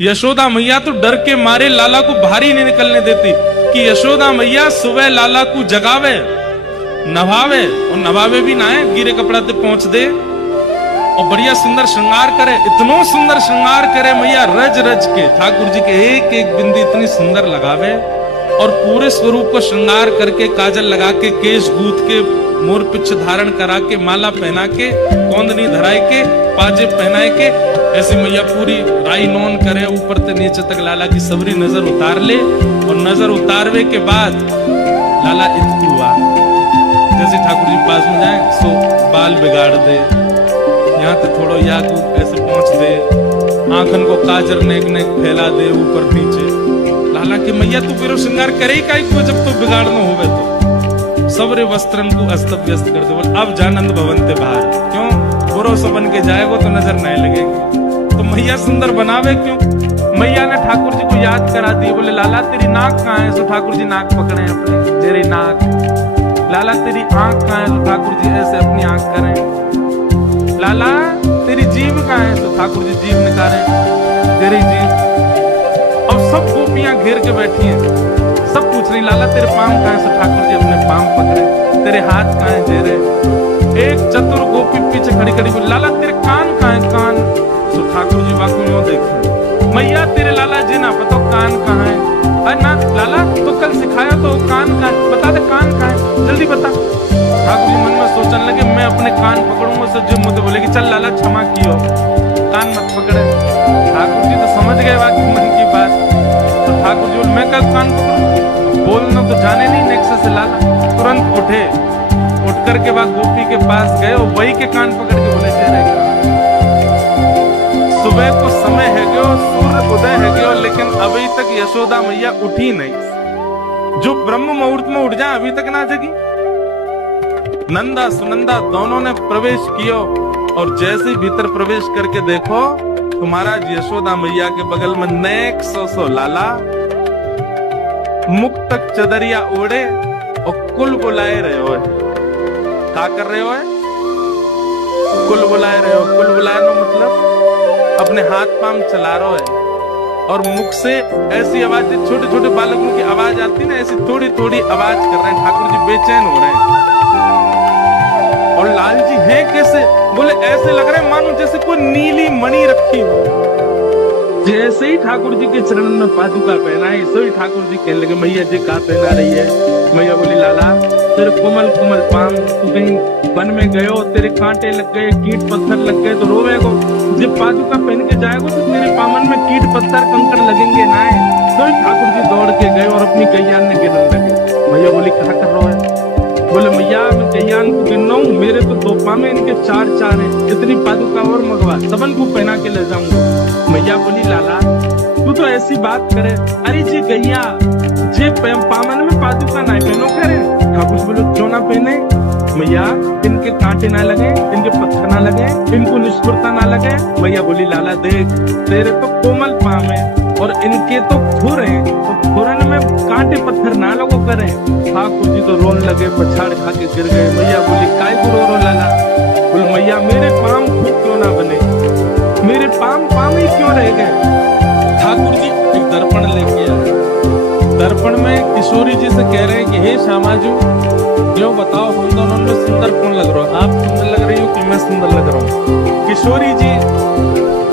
यशोदा मैया तो डर के मारे लाला को भारी नहीं निकलने देती कि यशोदा मैया सुबह लाला को जगावे, नभावे, और नभावे भी ना है, गिरे कपड़ा ते पहुंच दे और बढ़िया सुंदर श्रृंगार करे। इतनो सुंदर श्रृंगार करे मैया, रज रज के ठाकुर जी के एक एक बिंदी इतनी सुंदर लगावे और पूरे स्वरूप को श्रृंगार करके काजल लगा के, केश गूंथ के, मोर पिछ धारण करा के, माला पहना के, कोंदनी धराई के, पाजे पहनाए के, ऐसी मैया पूरी राई नौन करे, ऊपर से नीचे तक लाला की सबरी नजर उतार ले। और नजर उतारवे के बाद लाला इतकू हुआ, जैसे ठाकुर जी पास में जाए सो बाल बिगाड़ दे, यहाँ तो थोड़ा याकू ऐसे पहुंच दे, आंखन को काजर नेक नेक फैला दे ऊपर नीचे। लाला की मैया तू बिरो श्रृंगार करे ही काई को, जब तो बिगाड़ना होवे तो सबरे वस्त्रन को अस्त व्यस्त कर दे। बोल अब जानंद भवन ते बाहर, क्यों बुरो सो बन के जाएगो तो नजर नहीं लगेगी। तो मैया सुंदर बनावे क्यों? मैया ने ठाकुर जी को याद करा दी। बोले लाला तेरी नाक कहाँ है? सो ठाकुर जी नाक पकड़े अपने, तेरी नाक। लाला तेरी आंख कहाँ है? तो ठाकुर जी ऐसे अपनी आंख करें। लाला तेरी जीभ कहाँ है? तो ठाकुर जी जीभ निकाले, तेरी जीभ। अब सब गोपियां घेर के बैठी हैं, सब पूछ रही लाला तेरे पांव कहाँ है? तो ठाकुर जी अपने पांव पकड़े, तेरे हाथ कहाँ है? जेरे। एक चतुर गोपी पीछे खड़ी खड़ी बोली लाला तेरे कान कहाँ है? कान। तो ठाकुर जी वाकु यूं देखे, मैया तेरे लाला जी ना पता कान कहाँ है? अरे ना लाला तो कल सिखाया तो कान कहाँ है? बता दे कान कहाँ है, जल्दी बता। ठाकुर जी मन में सोचने लगे मैं अपने कान पकड़ूंगा, सब जो मुझे बोलेगी चल लाला क्षमा कियो, कान मत पकड़े। ठाकुर जी तो समझ गए वाकई मन की बात। तो ठाकुर जी बोले मैं कल कान पकड़ूं? बोलना तो जाने नहीं नेक्सा से लाला। तुरंत उठे, उठ करके बाद गोपी के पास गए और वही के कान पकड़ के बोले तेरे सुबह को समय है गयो, सूर्य उदय है गयो, लेकिन अभी तक यशोदा मैया उठी नहीं। जो ब्रह्म मुहूर्त में उठ जाए अभी तक ना जगी। नंदा सुनंदा दोनों ने प्रवेश किया और जैसे ही भीतर प्रवेश करके देखो तो महाराज यशोदा मैया के बगल में नेक सो लाला मुख तक चदरिया ओढ़े और कुल बुलाए रहे हो। क्या कर रहे हो? कुल बुलाए रहे हो। कुल बुलाए मतलब अपने हाथ पांव चला रहे है और मुख से ऐसी आवाज, छोटे छोटे बालकों की आवाज आती है ना, ऐसी थोड़ी थोड़ी आवाज कर रहे हैं। ठाकुर जी बेचैन हो रहे हैं। और लाल जी हैं कैसे? बोले ऐसे लग रहे हैं मानो जैसे कोई नीली मणि रखी हो। जैसे ही ठाकुर जी के चरण में पादुका पहनाई, सो ही ठाकुर जी कहने लगे मैया जी का पहना रही है? मैया बोली लाला तेरे कोमल कोमल पांव, तू कहीं वन में गए हो, तेरे कांटे लग गए, कीट पत्थर लग गए तो रोवेगो। जब पादुका पहन के जाएगो तो तेरे पामन में कीट पत्थर कंकड़ लगेंगे ना। तो ठाकुर जी दौड़ के गए और अपनी गैयान ने गिनने लगे। मैया बोली क्या कर रहे हो? बोले मैया मैं गैयान को गिन रहा हूँ, मेरे तो दो पामे इनके चार चार हैं, इतनी पादुका और मंगवा, सबन को पहना के ले जाऊंगा। मैया बोली लाला तू तो ऐसी बात करे, अरे जी गैया जे पामन में पादुका ना पहनो करे। ठाकुर बोले क्यों ना पहने? मैया इनके कांटे ना लगे, इनके पत्थर ना लगे, इनको निष्ठुरता ना लगे। मैया बोली लाला देख तेरे तो कोमल पाम है और इनके तो खुर है, तो खुरन में कांटे पत्थर ना लगो करे। ठाकुर जी तो रोने लगे, पछाड़ खा के गिर गए। मैया बोली काय को रो लाला? बोले मैया मेरे पाम खुद क्यों ना बने, मेरे पाम ही क्यों रह गए? ठाकुर जी एक दर्पण लेके आए। दर्पण में किशोरी जी से कह रहे हैं कि हे श्यामाजू जो बताओ हम दोनों में सुंदर कौन लग रहा हो? आप सुंदर लग रही हो कि मैं सुंदर लग रहा हूँ? किशोरी जी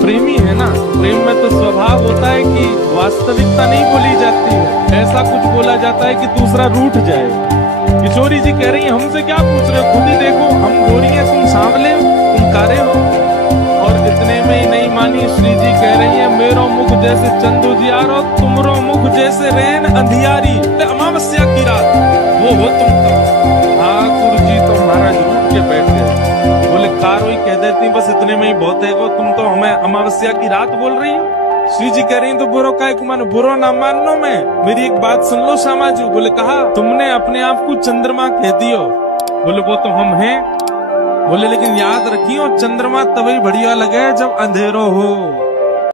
प्रेमी है ना, प्रेम में तो स्वभाव होता है कि वास्तविकता नहीं बोली जाती है, ऐसा कुछ बोला जाता है कि दूसरा रूठ जाए। किशोरी जी कह रही है हमसे क्या पूछ रहे हो, खुद ही देखो हम गोरी हैं, तुम सांवले हो, तुम कारे हो। और इतने में ही नहीं मानी, श्री जी कह रही है मेरो मुख जैसे चंदू जियारो, तुमरो मुख जैसे रैन अंधियारी, अमावस्या की रात वो हो तुम तो। ठाकुर जी तो महाराज रूठ के बैठ गए। बोले कारो ही कह देती बस इतने में ही बहुत है, वो तुम तो हमें अमावस्या की रात बोल रही हो। श्री जी कह रही तो बुरो काय को मानो, बुरो ना मानो मैं, मेरी एक बात सुन लो श्यामाजू। बोले कहा तुमने अपने आप को चंद्रमा कह दियो। बोले वो तो हम हैं। बोले लेकिन याद रखियो चंद्रमा तभी बढ़िया लगे जब अंधेरो हो।